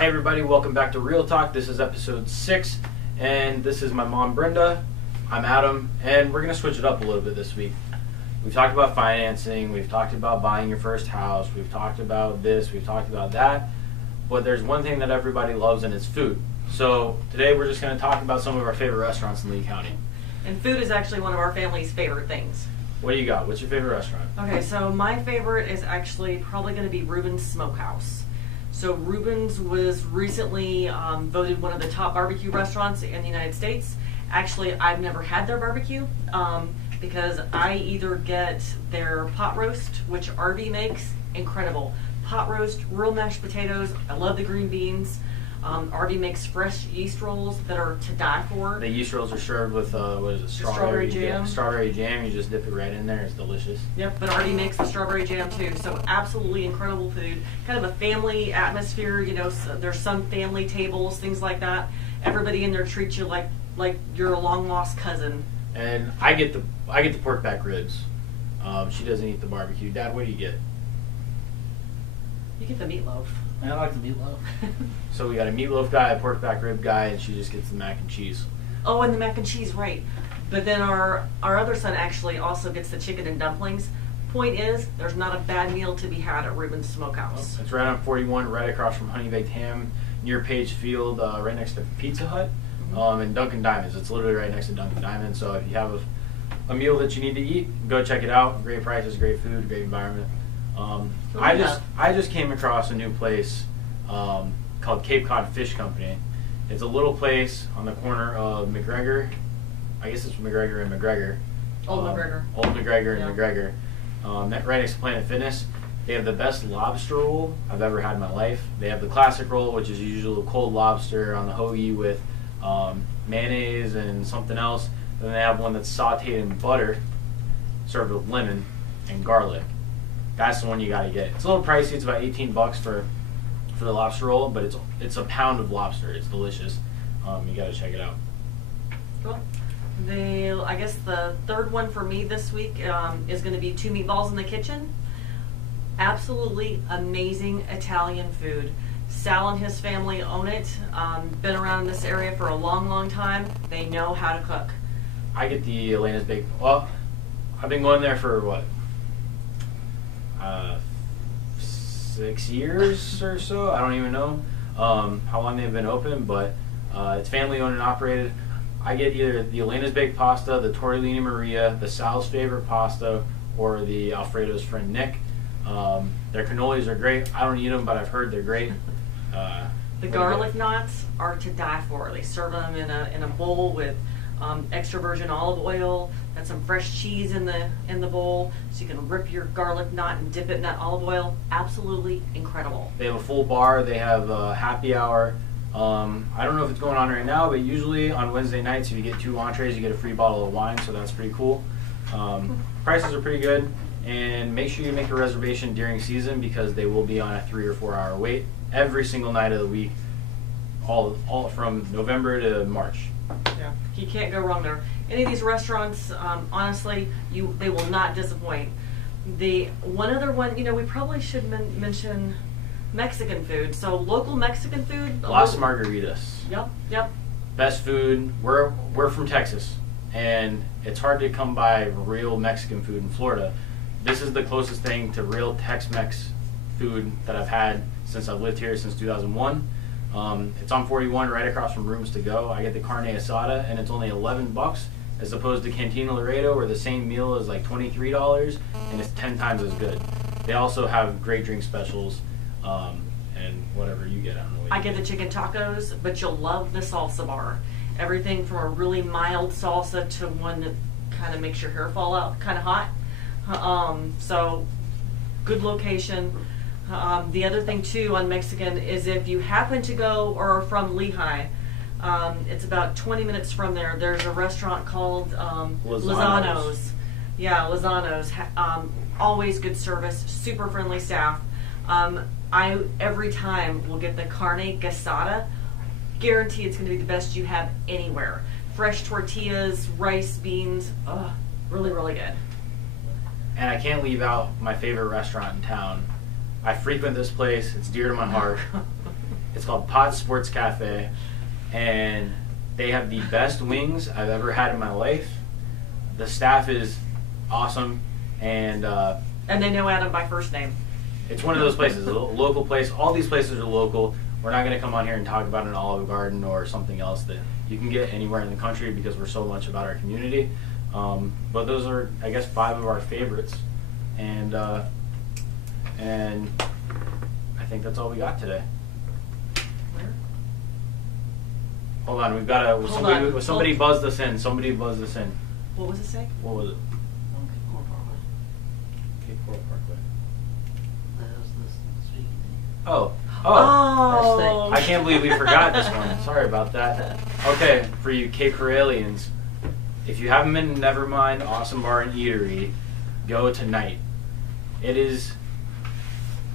Hey everybody, welcome back to Real Talk. This is episode 6, and this is my mom Brenda. I'm Adam, and we're going to switch it up a little bit this week. We've talked about financing, we've talked about buying your first house, we've talked about this, we've talked about that, but there's one thing that everybody loves, and it's food. So today we're just going to talk about some of our favorite restaurants in Lee County. And food is actually one of our family's favorite things. What do you got? What's your favorite restaurant? Okay, so my favorite is actually probably going to be Reuben's Smokehouse. So Reuben's was recently voted one of the top barbecue restaurants in the United States. Actually, I've never had their barbecue because I either get their pot roast, which RV makes, incredible. Pot roast, real mashed potatoes, I love the green beans. RV makes fresh yeast rolls that are to die for. The yeast rolls are served with, what is it, strawberry jam. Strawberry jam, you just dip it right in there, it's delicious. Yep, but RV makes the strawberry jam too, so absolutely incredible food. Kind of a family atmosphere, you know, so there's some family tables, things like that. Everybody in there treats you like you're a long-lost cousin. And I get the pork back ribs. She doesn't eat the barbecue. Dad, what do you get? You get the meatloaf. I like the meatloaf. So we got a meatloaf guy, a pork back rib guy, and she just gets the mac and cheese. Oh, and the mac and cheese, right. But then our other son actually also gets the chicken and dumplings. Point is, there's not a bad meal to be had at Reuben's Smokehouse. It's right on 41, right across from Honey Baked Ham, near Page Field, right next to Pizza Hut, and Dunkin' Diamonds. It's literally right next to Dunkin' Diamonds. So if you have a meal that you need to eat, go check it out. Great prices, great food, great environment. I just came across a new place called Cape Cod Fish Company. It's a little place on the corner of McGregor. I guess it's McGregor and McGregor. Old McGregor. Old McGregor and Yeah. McGregor. Right next to Planet Fitness. They have the best lobster roll I've ever had in my life. They have the classic roll, which is usually cold lobster on the hoagie with mayonnaise and something else. And then they have one that's sauteed in butter, served with lemon and garlic. That's the one you gotta get. It's a little pricey. It's about $18 for the lobster roll, but it's a pound of lobster. It's delicious. You gotta check it out. Cool. I guess the third one for me this week is going to be Two Meatballs in the Kitchen. Absolutely amazing Italian food. Sal and his family own it. Been around this area for a long, long time. They know how to cook. I get the Elena's Bake. Well, I've been going there for what? 6 years or so. I don't even know how long they've been open, but it's family owned and operated. I get either the Elena's Baked Pasta, the Tortellini Maria, the Sal's Favorite Pasta, or the Alfredo's Friend Nick. Their cannolis are great. I don't eat them, but I've heard they're great. The garlic knots are to die for. They serve them in a bowl with extra virgin olive oil. Got some fresh cheese in the bowl, so you can rip your garlic knot and dip it in that olive oil. Absolutely incredible. They have a full bar. They have a happy hour. I don't know if it's going on right now, but usually on Wednesday nights, if you get 2 entrees, you get a free bottle of wine, so that's pretty cool. Prices are pretty good, and make sure you make a reservation during season because they will be on a 3 or 4 hour wait every single night of the week, all from November to March. Yeah, you can't go wrong there. Any of these restaurants, honestly, they will not disappoint. The one other one, you know, we probably should mention Mexican food. So local Mexican food. Las Margaritas. Yep. Best food. We're from Texas, and it's hard to come by real Mexican food in Florida. This is the closest thing to real Tex-Mex food that I've had since I've lived here since 2001. It's on 41, right across from Rooms to Go. I get the carne asada, and it's only $11, as opposed to Cantina Laredo, where the same meal is like $23, and it's 10 times as good. They also have great drink specials. And whatever you get, I don't know. I get the chicken tacos, but you'll love the salsa bar. Everything from a really mild salsa to one that kind of makes your hair fall out kind of hot. So good location. The other thing too on Mexican is if you happen to go or are from Lehigh, it's about 20 minutes from there. There's a restaurant called Lozano's. Yeah, Lozano's. Always good service, super friendly staff. I every time will get the carne gasada. Guarantee it's going to be the best you have anywhere. Fresh tortillas, rice, beans. Really, really good. And I can't leave out my favorite restaurant in town. I frequent this place. It's dear to my heart. It's called Pot Sports Cafe, and they have the best wings I've ever had in my life. The staff is awesome, and they know Adam by first name. it's one of those places, a local place. All these places are local. We're not going to come on here and talk about an Olive Garden or something else that you can get anywhere in the country because we're so much about our community. But those are, I guess, 5 of our favorites, and I think that's all we got today. Where? Hold on, we've got to. Somebody buzzed us in. Somebody buzzed us in. What was it say? What was it? Okay, Coral Parkway. Cape Coral Parkway. That was the speaking thing. Oh. Oh. I can't believe we forgot this one. Sorry about that. Okay, for you Cape Coralians, if you haven't been to Nevermind Awesome Bar and Eatery, go tonight. It is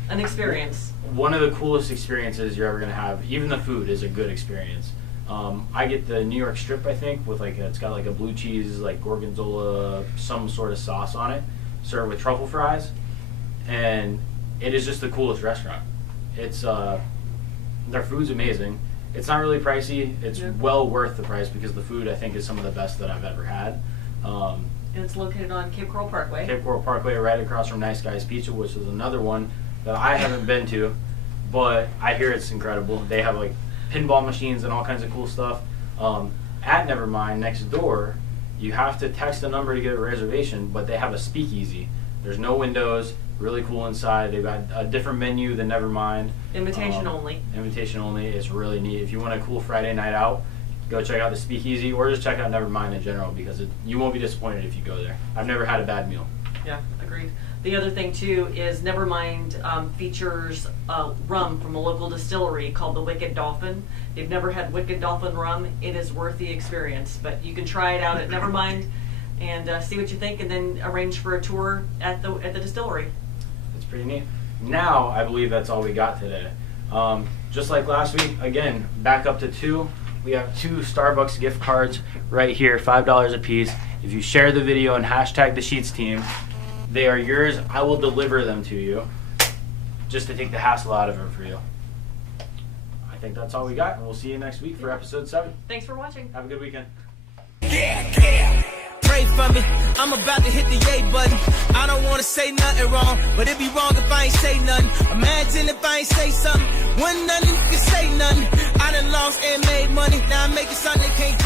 An experience. one of the coolest experiences you're ever going to have. Even the food is a good experience. I get the New York strip, I think, with it's got like a blue cheese, like gorgonzola, some sort of sauce on it, served with truffle fries, and it is just the coolest restaurant. It's their food's amazing. It's not really pricey. It's well worth the price because the food, I think, is some of the best that I've ever had. And it's located on Cape Coral Parkway. Cape Coral Parkway, right across from Nice Guys Pizza, which is another one that I haven't been to, but I hear it's incredible. They have like pinball machines and all kinds of cool stuff. At Nevermind, next door, you have to text a number to get a reservation, but they have a speakeasy. There's no windows, really cool inside. They've got a different menu than Nevermind. Invitation only. Invitation only. It's really neat. If you want a cool Friday night out, go check out the speakeasy or just check out Nevermind in general because you won't be disappointed if you go there. I've never had a bad meal. Yeah, agreed. The other thing too is Nevermind features rum from a local distillery called the Wicked Dolphin. If you've never had Wicked Dolphin rum, it is worth the experience. But you can try it out at Nevermind and see what you think, and then arrange for a tour at the distillery. It's pretty neat. Now I believe that's all we got today. Just like last week, again, back up to 2. We have 2 Starbucks gift cards right here, $5 a piece. If you share the video and hashtag the Sheets team, they are yours. I will deliver them to you just to take the hassle out of it for you. I think that's all we got, and we'll see you next week for episode 7. Thanks for watching. Have a good weekend. Pray for me, I'm about to hit the yay button. I don't wanna say nothing wrong, but it'd be wrong if I ain't say nothing. Imagine if I ain't say something, when nothing you can say nothing. I done lost and made money, now I'm making something they can't